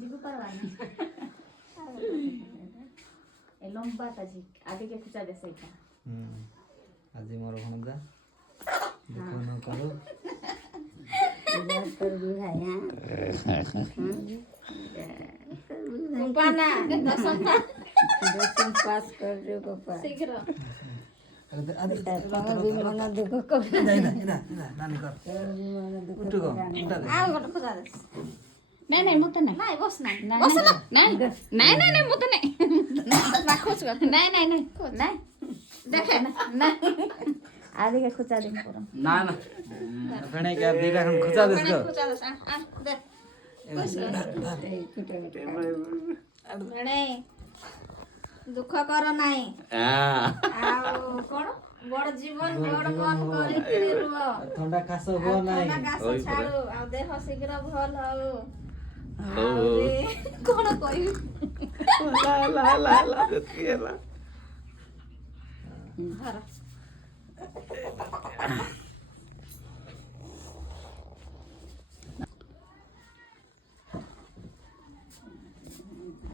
ଯିବୁ ପାରବାନି ଏ ଲମ୍ବାଟା ଜି ଆଦି କେ ଖୁଚା ଦେ ସେଇଟା আজি ମୋର ଭଣଜା ଦୁଃଖ ନ କରୁ ପାନା ଦଶମ पास कर दे पापा ଶୀଘ୍ର भी मन दुख कर ନାନୀ କର मन दुख ଉଠୁ କହ ଉଠା ଦେ ଆଉ ଗୋଟେ ଖୁଚା ଦେ ନାଇଁ ନାଇଁ ମତେ ନାଇଁ ନାଇଁ ବସ ନାଇଁ ନାଇଁ ବସ ନା ନାଇଁ ନାଇଁ ନାଇଁ ନାଇଁ ମତେ ନାଇଁ ନା ଖୁଚ ନାଇଁ ନାଇଁ ନାଇଁ ନାଇଁ ଦେଖେ ନାଇଁ ଆଦି କେ ଖୁଚା ଦେ ପୁରା ନା ନା ଫେଣେ କେ ଦିଟା ଖଣ୍ଡ ଖୁଚା ଦେସ ତ ଖୁଚା ଦେ ଦେ ଏଣେ ଦୁଃଖ କର ନାହିଁ ଆଉ କଣ ବଡ ଜୀବନ ବଡ ମନ କରିକିରି ରୁହ ଥଣ୍ଡା କାଶ ହୁଅ ନାହିଁ ଥଣ୍ଡା କାଶ ଛାଡୁ ଆଉ ଦେହ ଶୀଘ୍ର ଭଲ ହଉ ଆଉ କଣ କହିବି ହେଲା ହେଲା ହେଲା ହେଲା ଯେତିକି ହେଲା ଧର